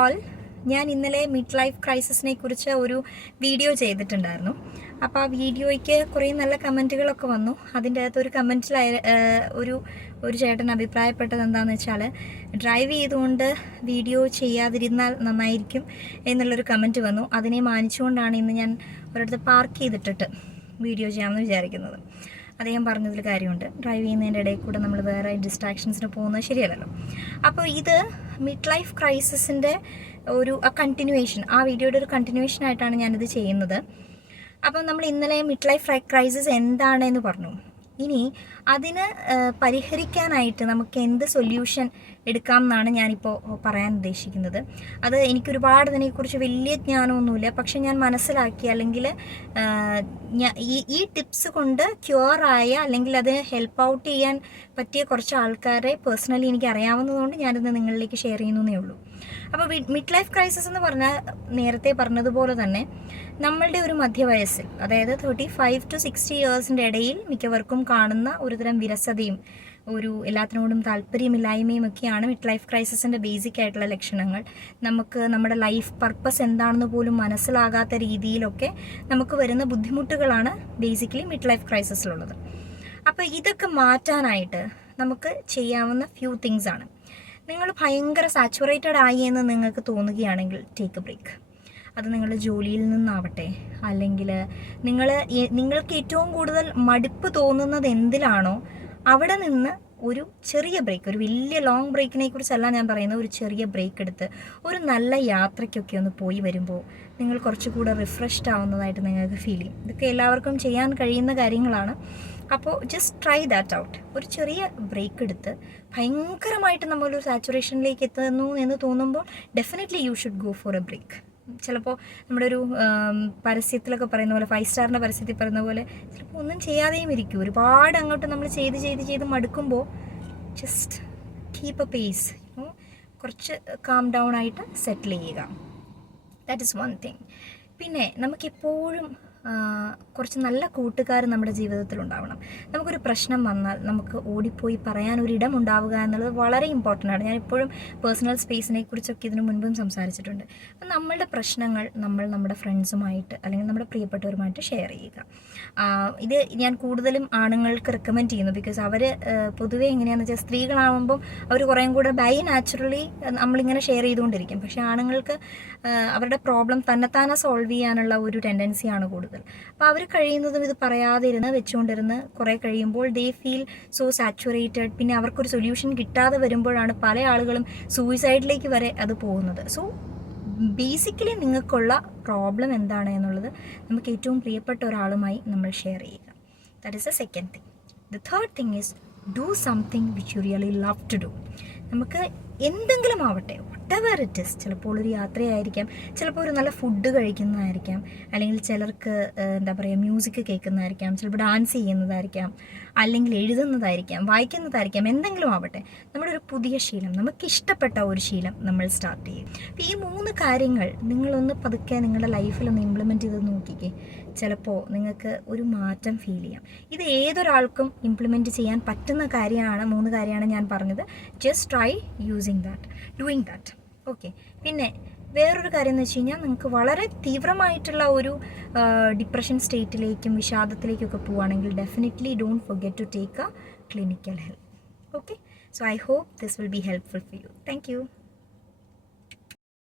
All ഞാൻ ഇന്നലെ mid life ക്രൈസിസിനെ കുറിച്ച് ഒരു വീഡിയോ ചെയ്തിട്ടുണ്ടായിരുന്നു. അപ്പോൾ ആ വീഡിയോയ്ക്ക് കുറേ നല്ല കമൻറ്റുകളൊക്കെ വന്നു. അതിൻ്റെ അകത്ത് ഒരു കമൻറ്റിൽ ഒരു ചേട്ടൻ അഭിപ്രായപ്പെട്ടത് എന്താണെന്ന് വെച്ചാൽ, ഡ്രൈവ് ചെയ്തുകൊണ്ട് വീഡിയോ ചെയ്യാതിരുന്നാൽ നന്നായിരിക്കും എന്നുള്ളൊരു കമൻറ്റ് വന്നു. അതിനെ മാനിച്ചുകൊണ്ടാണ് ഇന്ന് ഞാൻ ഒരിടത്ത് പാർക്ക് ചെയ്തിട്ടിട്ട് വീഡിയോ ചെയ്യാമെന്ന് വിചാരിക്കുന്നത്. അദ്ദേഹം പറഞ്ഞതിൽ കാര്യമുണ്ട്. ഡ്രൈവ് ചെയ്യുന്നതിൻ്റെ ഇടയിൽ കൂടെ നമ്മൾ വേറെ ഡിസ്ട്രാക്ഷൻസിന് പോകുന്നത് ശരിയല്ലല്ലോ. അപ്പോൾ ഇത് മിഡ് ലൈഫ് ക്രൈസിസിൻ്റെ ഒരു കണ്ടിന്യൂവേഷൻ, ആ വീഡിയോയുടെ ഒരു കണ്ടിന്യൂവേഷൻ ആയിട്ടാണ് ഞാനിത് ചെയ്യുന്നത്. അപ്പം നമ്മൾ ഇന്നലെ മിഡ് ലൈഫ് ക്രൈസിസ് എന്താണെന്ന് പറഞ്ഞു. ഇനി അതിന് പരിഹരിക്കാനായിട്ട് നമുക്ക് എന്ത് സൊല്യൂഷൻ എടുക്കാം എന്നാണ് ഞാനിപ്പോൾ പറയാൻ ഉദ്ദേശിക്കുന്നത്. അത് എനിക്കൊരുപാട് ഇതിനെക്കുറിച്ച് വലിയ ജ്ഞാനമൊന്നുമില്ല, പക്ഷെ ഞാൻ മനസ്സിലാക്കി, അല്ലെങ്കിൽ ഈ ടിപ്സ് കൊണ്ട് ക്യൂറായ അല്ലെങ്കിൽ അത് ഹെൽപ്പ് ഔട്ട് ചെയ്യാൻ പറ്റിയ കുറച്ച് ആൾക്കാരെ പേഴ്സണലി എനിക്ക് അറിയാവുന്നതുകൊണ്ട് ഞാനിത് നിങ്ങളിലേക്ക് ഷെയർ ചെയ്യുന്നതേ ഉള്ളൂ. അപ്പോൾ മിഡ് ലൈഫ് ക്രൈസിസ് എന്ന് പറഞ്ഞാൽ നേരത്തെ പറഞ്ഞതുപോലെ തന്നെ നമ്മളുടെ ഒരു മധ്യവയസ്സിൽ, അതായത് 35 to 60 ഇയേഴ്സിൻ്റെ ഇടയിൽ മിക്കവർക്കും കാണുന്ന ഒരുതരം വിരസതയും ഒരു എല്ലാത്തിനോടും താല്പര്യമില്ലായ്മയും ഒക്കെയാണ് മിഡ് ലൈഫ് ക്രൈസിസിൻ്റെ ബേസിക് ആയിട്ടുള്ള ലക്ഷണങ്ങൾ. നമുക്ക് നമ്മുടെ ലൈഫ് പർപ്പസ് എന്താണെന്ന് പോലും മനസ്സിലാകാത്ത രീതിയിലൊക്കെ നമുക്ക് വരുന്ന ബുദ്ധിമുട്ടുകളാണ് ബേസിക്കലി മിഡ് ലൈഫ് ക്രൈസിസിലുള്ളത്. അപ്പോൾ ഇതൊക്കെ മാറ്റാനായിട്ട് നമുക്ക് ചെയ്യാവുന്ന ഫ്യൂ തിങ്സ് ആണ്. നിങ്ങൾ ഭയങ്കര സാച്ചുറേറ്റഡ് ആയി എന്ന് നിങ്ങൾക്ക് തോന്നുകയാണെങ്കിൽ ടേക്ക് എ ബ്രേക്ക്. അത് നിങ്ങളുടെ ജോലിയിൽ നിന്നാവട്ടെ, അല്ലെങ്കിൽ നിങ്ങൾക്ക് ഏറ്റവും കൂടുതൽ മടുപ്പ് തോന്നുന്നത് എന്തിലാണോ അവിടെ നിന്ന് ഒരു ചെറിയ ബ്രേക്ക്, ഒരു വലിയ ലോങ് ബ്രേക്കിനെ കുറിച്ചല്ല ഞാൻ പറയുന്നത്, ഒരു ചെറിയ ബ്രേക്ക് എടുത്ത് ഒരു നല്ല യാത്രയ്ക്കൊക്കെ ഒന്ന് പോയി വരുമ്പോൾ നിങ്ങൾ കുറച്ചുകൂടെ റിഫ്രഷ്ഡ് ആവുന്നതായിട്ട് നിങ്ങൾക്ക് ഫീൽ ചെയ്യും. ഇതൊക്കെ എല്ലാവർക്കും ചെയ്യാൻ കഴിയുന്ന കാര്യങ്ങളാണ്. അപ്പോൾ ജസ്റ്റ് ട്രൈ ദാറ്റ് ഔട്ട്. ഒരു ചെറിയ ബ്രേക്ക് എടുത്ത്, ഭയങ്കരമായിട്ട് നമ്മളൊരു സാച്ചുറേഷനിലേക്ക് എത്തുന്നു എന്ന് തോന്നുമ്പോൾ definitely you should go for a break. ചിലപ്പോൾ നമ്മുടെ ഒരു പരസ്യത്തിലൊക്കെ പറയുന്ന പോലെ, 5 സ്റ്റാറിൻ്റെ പരസ്യത്തിൽ പറയുന്ന പോലെ, ചിലപ്പോൾ ഒന്നും ചെയ്യാതെയും ഇരിക്കും. ഒരുപാട് അങ്ങോട്ട് നമ്മൾ ചെയ്ത് മടുക്കുമ്പോൾ ജസ്റ്റ് കീപ്പ് എ പേസ്, കുറച്ച് കാം ഡൗൺ ആയിട്ട് സെറ്റിൽ ചെയ്യുക. That is one thing. പിന്നെ നമുക്കെപ്പോഴും കുറച്ച് നല്ല കൂട്ടുകാർ നമ്മുടെ ജീവിതത്തിൽ ഉണ്ടാവണം. നമുക്കൊരു പ്രശ്നം വന്നാൽ നമുക്ക് ഓടിപ്പോയി പറയാൻ ഒരിടം ഉണ്ടാവുക എന്നുള്ളത് വളരെ ഇമ്പോർട്ടൻ്റ് ആണ്. ഞാനിപ്പോഴും പേഴ്സണൽ സ്പേസിനെ കുറിച്ചൊക്കെ ഇതിനു മുൻപും സംസാരിച്ചിട്ടുണ്ട്. അപ്പം നമ്മളുടെ പ്രശ്നങ്ങൾ നമ്മുടെ ഫ്രണ്ട്സുമായിട്ട് അല്ലെങ്കിൽ നമ്മുടെ പ്രിയപ്പെട്ടവരുമായിട്ട് ഷെയർ ചെയ്യുക. ഇത് ഞാൻ കൂടുതലും ആണുങ്ങൾക്ക് റെക്കമെൻഡ് ചെയ്യുന്നു. ബിക്കോസ് അവർ പൊതുവേ എങ്ങനെയാണെന്ന് വെച്ചാൽ, സ്ത്രീകളാവുമ്പം അവർ കുറേയും കൂടെ ബൈ നാച്ചുറലി നമ്മളിങ്ങനെ ഷെയർ ചെയ്തുകൊണ്ടിരിക്കും. പക്ഷേ ആണുങ്ങൾക്ക് അവരുടെ പ്രോബ്ലം തന്നെത്താനെ സോൾവ് ചെയ്യാനുള്ള ഒരു ടെൻഡൻസിയാണ് കൂടുതൽ. അപ്പോൾ അവർ കഴിയുന്നതും ഇത് പറയാതിരുന്ന് വെച്ചുകൊണ്ടിരുന്ന് കുറേ കഴിയുമ്പോൾ ദേ ഫീൽ സോ സാച്ചുറേറ്റഡ്. പിന്നെ അവർക്കൊരു സൊല്യൂഷൻ കിട്ടാതെ വരുമ്പോഴാണ് പല ആളുകളും സൂയിസൈഡിലേക്ക് വരെ അത് പോകുന്നത്. സോ ബേസിക്കലി നിങ്ങൾക്കുള്ള പ്രോബ്ലം എന്താണ് എന്നുള്ളത് നമുക്ക് ഏറ്റവും പ്രിയപ്പെട്ട ഒരാളുമായി നമ്മൾ ഷെയർ ചെയ്യുക. That is the second thing. The third thing is do something which you really love to do. നമുക്ക് എന്തെങ്കിലും ആവട്ടെ, whatever it is. ചിലപ്പോൾ ഒരു യാത്രയായിരിക്കാം, ചിലപ്പോൾ ഒരു നല്ല ഫുഡ് കഴിക്കുന്നതായിരിക്കാം, അല്ലെങ്കിൽ ചിലർക്ക് എന്താ പറയുക മ്യൂസിക് കേൾക്കുന്നതായിരിക്കാം, ചിലപ്പോൾ ഡാൻസ് ചെയ്യുന്നതായിരിക്കാം, അല്ലെങ്കിൽ എഴുതുന്നതായിരിക്കാം, വായിക്കുന്നതായിരിക്കാം, എന്തെങ്കിലും ആവട്ടെ. നമ്മുടെ ഒരു പുതിയ ശീലം, നമുക്കിഷ്ടപ്പെട്ട ഒരു ശീലം നമ്മൾ സ്റ്റാർട്ട് ചെയ്യും. അപ്പോൾ ഈ 3 കാര്യങ്ങൾ നിങ്ങളൊന്ന് പതുക്കെ നിങ്ങളുടെ ലൈഫിലൊന്ന് ഇംപ്ലിമെൻറ്റ് ചെയ്ത് നോക്കിക്കേ. ചിലപ്പോൾ നിങ്ങൾക്ക് ഒരു മാറ്റം ഫീൽ ചെയ്യാം. ഇത് ഏതൊരാൾക്കും ഇംപ്ലിമെൻറ്റ് ചെയ്യാൻ പറ്റുന്ന കാര്യമാണ്. 3 കാര്യമാണ് ഞാൻ പറഞ്ഞത്. Just try using that, doing that. Okay. പിന്നെ വേറൊരു കാര്യം എന്ന് വെച്ച് കഴിഞ്ഞാൽ, നിങ്ങൾക്ക് വളരെ തീവ്രമായിട്ടുള്ള ഒരു ഡിപ്രഷൻ സ്റ്റേറ്റിലേക്കും വിഷാദത്തിലേക്കൊക്കെ പോവുകയാണെങ്കിൽ definitely don't forget to take a clinical help. Okay. So I hope this will be helpful for you. Thank U.